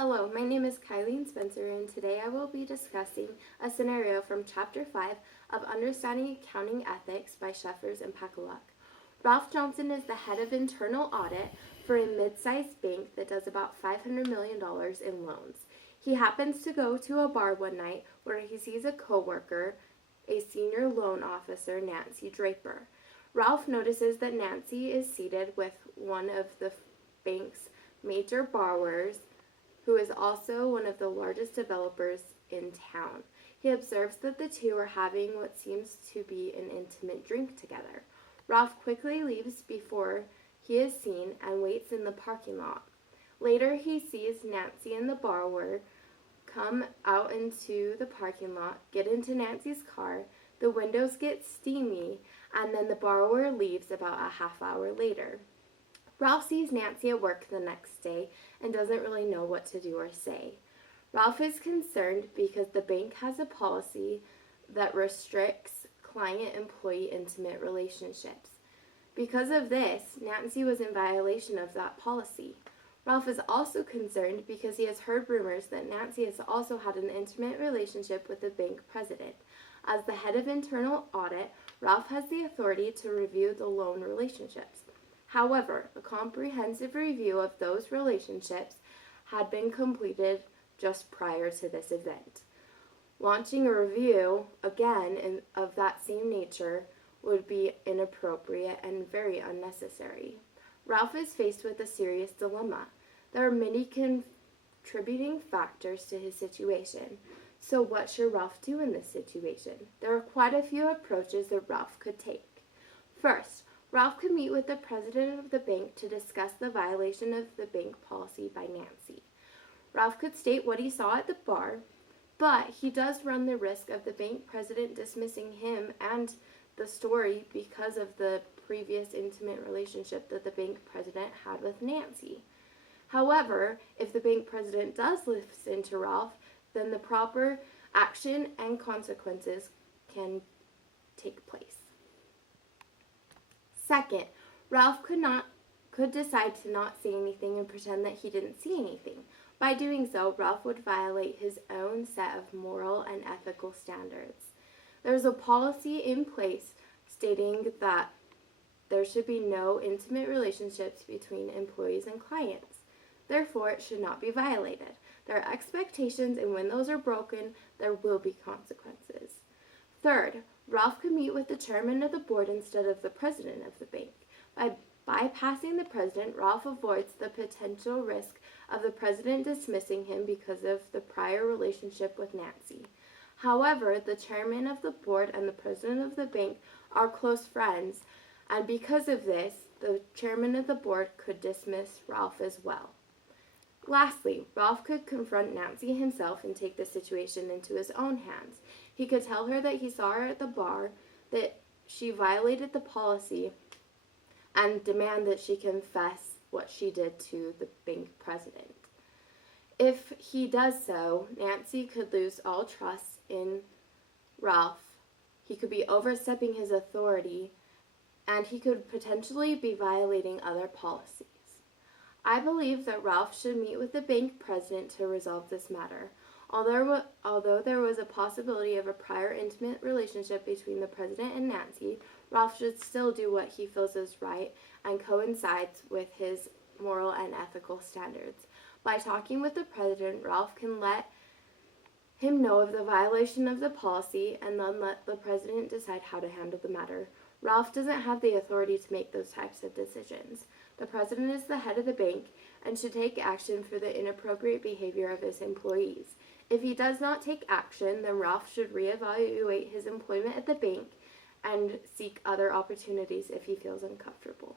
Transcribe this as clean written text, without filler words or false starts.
Hello, my name is Kylene Spencer, and today I will be discussing a scenario from Chapter 5 of Understanding Accounting Ethics by Sheffers and Pekaluk. Ralph Johnson is the head of internal audit for a mid-sized bank that does about $500 million in loans. He happens to go to a bar one night where he sees a coworker, a senior loan officer, Nancy Draper. Ralph notices that Nancy is seated with one of the bank's major borrowers, who is also one of the largest developers in town. He observes that the two are having what seems to be an intimate drink together. Ralph quickly leaves before he is seen and waits in the parking lot. Later, he sees Nancy and the borrower come out into the parking lot, get into Nancy's car, the windows get steamy, and then the borrower leaves about a half hour later. Ralph sees Nancy at work the next day and doesn't really know what to do or say. Ralph is concerned because the bank has a policy that restricts client-employee intimate relationships. Because of this, Nancy was in violation of that policy. Ralph is also concerned because he has heard rumors that Nancy has also had an intimate relationship with the bank president. As the head of internal audit, Ralph has the authority to review the loan relationships. However, a comprehensive review of those relationships had been completed just prior to this event. Launching a review, again, of that same nature would be inappropriate and very unnecessary. Ralph is faced with a serious dilemma. There are many contributing factors to his situation. So what should Ralph do in this situation? There are quite a few approaches that Ralph could take. First, Ralph could meet with the president of the bank to discuss the violation of the bank policy by Nancy. Ralph could state what he saw at the bar, but he does run the risk of the bank president dismissing him and the story because of the previous intimate relationship that the bank president had with Nancy. However, if the bank president does listen to Ralph, then the proper action and consequences can take place. Second, Ralph could decide to not say anything and pretend that he didn't see anything. By doing so, Ralph would violate his own set of moral and ethical standards. There's a policy in place stating that there should be no intimate relationships between employees and clients. Therefore, it should not be violated. There are expectations, and when those are broken, there will be consequences. Third, Ralph could meet with the chairman of the board instead of the president of the bank. By bypassing the president, Ralph avoids the potential risk of the president dismissing him because of the prior relationship with Nancy. However, the chairman of the board and the president of the bank are close friends, and because of this, the chairman of the board could dismiss Ralph as well. Lastly, Ralph could confront Nancy himself and take the situation into his own hands. He could tell her that he saw her at the bar, that she violated the policy, and demand that she confess what she did to the bank president. If he does so, Nancy could lose all trust in Ralph. He could be overstepping his authority, and he could potentially be violating other policies. I believe that Ralph should meet with the bank president to resolve this matter. Although there was a possibility of a prior intimate relationship between the president and Nancy, Ralph should still do what he feels is right and coincides with his moral and ethical standards. By talking with the president, Ralph can let him know of the violation of the policy and then let the president decide how to handle the matter. Ralph doesn't have the authority to make those types of decisions. The president is the head of the bank and should take action for the inappropriate behavior of his employees. If he does not take action, then Ralph should reevaluate his employment at the bank and seek other opportunities if he feels uncomfortable.